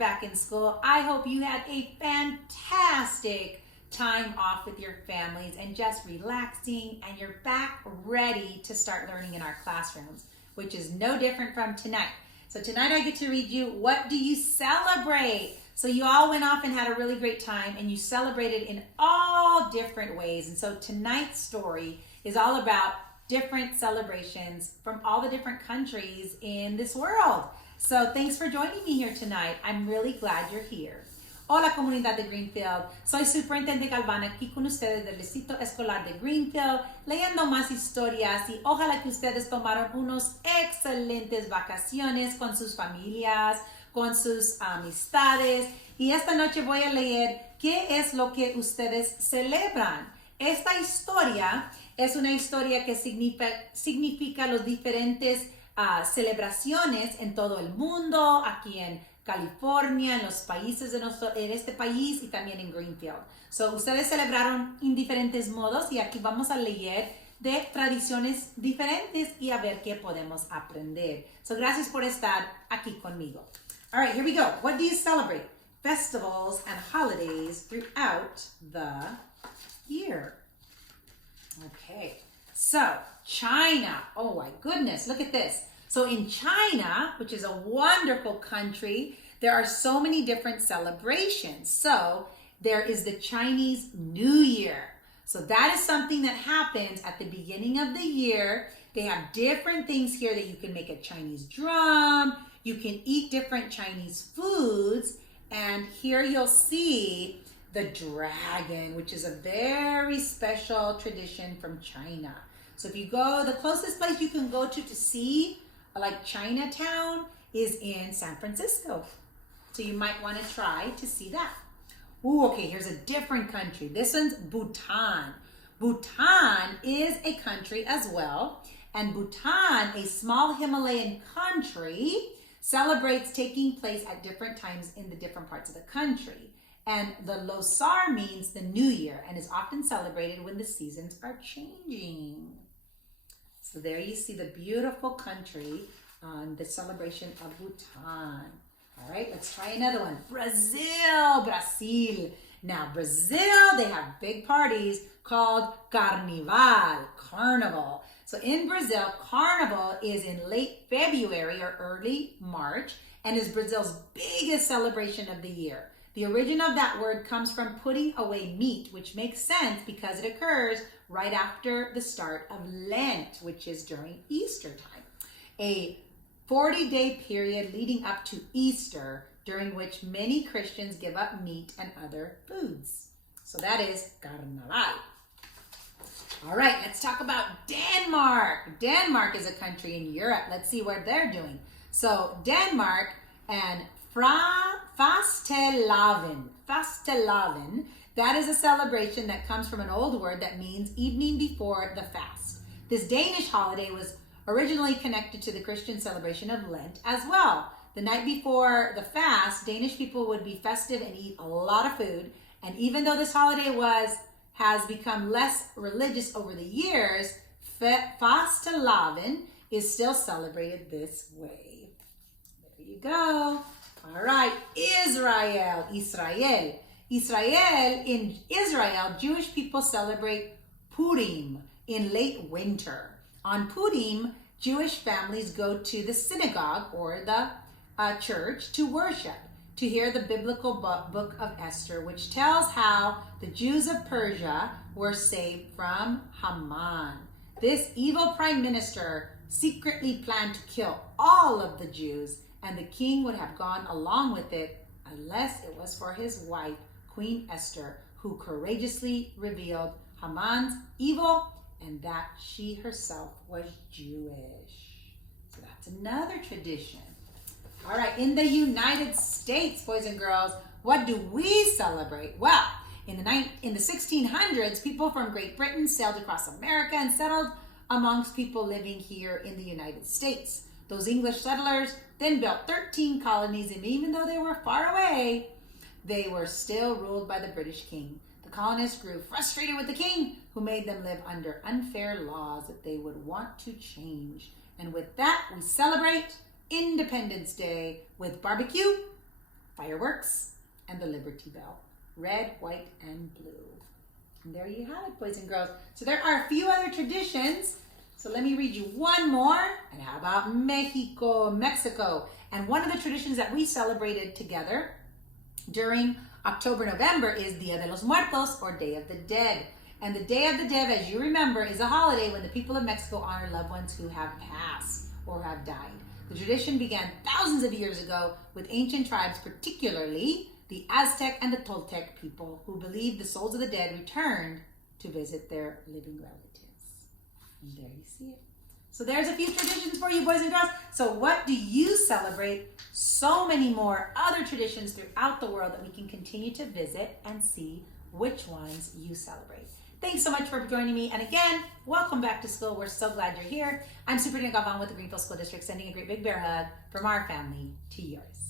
back in school. I hope you had a fantastic time off with your families and just relaxing, and you're back ready to start learning in our classrooms, which is no different from tonight. So tonight I get to read you, what do you celebrate? So you all went off and had a really great time, and you celebrated in all different ways. And so tonight's story is all about different celebrations from all the different countries in this world. So thanks for joining me here tonight. I'm really glad you're here. Hola, comunidad de Greenfield. Soy Superintendent Galvan aquí con ustedes del Distrito Escolar de Greenfield, leyendo más historias, y ojalá que ustedes tomaron unos excelentes vacaciones con sus familias, con sus amistades. Y esta noche voy a leer qué es lo que ustedes celebran. Esta historia es una historia que significa los diferentes celebraciones en todo el mundo, aquí en California, en los países en este país y también en Greenfield. So, ustedes celebraron en diferentes modos, y aquí vamos a leer de tradiciones diferentes y a ver qué podemos aprender. So, gracias por estar aquí conmigo. All right, here we go. What do you celebrate? Festivals and holidays throughout the year. Okay, so China. Oh my goodness, look at this. So in China, which is a wonderful country, there are so many different celebrations. So there is the Chinese New Year. So that is something that happens at the beginning of the year. They have different things here that you can make a Chinese drum. You can eat different Chinese foods. And here you'll see the dragon, which is a very special tradition from China. So if you go, the closest place you can go to see like Chinatown is in San Francisco. So you might want to try to see that. Ooh, okay, here's a different country. This one's Bhutan. Bhutan is a country as well. And Bhutan, a small Himalayan country, celebrates taking place at different times in the different parts of the country. And the Losar means the new year and is often celebrated when the seasons are changing. So there you see the beautiful country on the celebration of Bhutan. All right, let's try another one. Brazil. Now, Brazil, they have big parties called Carnival. So in Brazil, Carnival is in late February or early March and is Brazil's biggest celebration of the year. The origin of that word comes from putting away meat, which makes sense because it occurs right after the start of Lent, which is during Easter time. A 40-day period leading up to Easter, during which many Christians give up meat and other foods. So that is Carnaval. All right, let's talk about Denmark. Denmark is a country in Europe. Let's see what they're doing. So Denmark and Fastelavn, that is a celebration that comes from an old word that means evening before the fast. This Danish holiday was originally connected to the Christian celebration of Lent as well. The night before the fast, Danish people would be festive and eat a lot of food. And even though this holiday has become less religious over the years, Fastelavn is still celebrated this way. There you go. All right, Israel. In Israel, Jewish people celebrate Purim in late winter. On Purim, Jewish families go to the synagogue or the church to worship, to hear the biblical book of Esther, which tells how the Jews of Persia were saved from Haman. This evil prime minister secretly planned to kill all of the Jews, and the king would have gone along with it unless it was for his wife, Queen Esther, who courageously revealed Haman's evil and that she herself was Jewish. So that's another tradition. All right, in the United States, boys and girls, what do we celebrate? Well, in the 1600s, people from Great Britain sailed across America and settled amongst people living here in the United States. Those English settlers then built 13 colonies, and even though they were far away, they were still ruled by the British king. The colonists grew frustrated with the king, who made them live under unfair laws that they would want to change. And with that, we celebrate Independence Day with barbecue, fireworks, and the Liberty Bell. Red, white, and blue. And there you have it, boys and girls. So there are a few other traditions. So let me read you one more. And how about Mexico? And one of the traditions that we celebrated together during October, November is Dia de los Muertos, or Day of the Dead. And the Day of the Dead, as you remember, is a holiday when the people of Mexico honor loved ones who have passed or have died. The tradition began thousands of years ago with ancient tribes, particularly the Aztec and the Toltec people, who believed the souls of the dead returned to visit their living relatives. And there you see it. So there's a few traditions for you, boys and girls. So what do you celebrate? So many more other traditions throughout the world that we can continue to visit and see which ones you celebrate. Thanks so much for joining me. And again, welcome back to school. We're so glad you're here. I'm Superintendent Galvan with the Greenfield School District, sending a great big bear hug from our family to yours.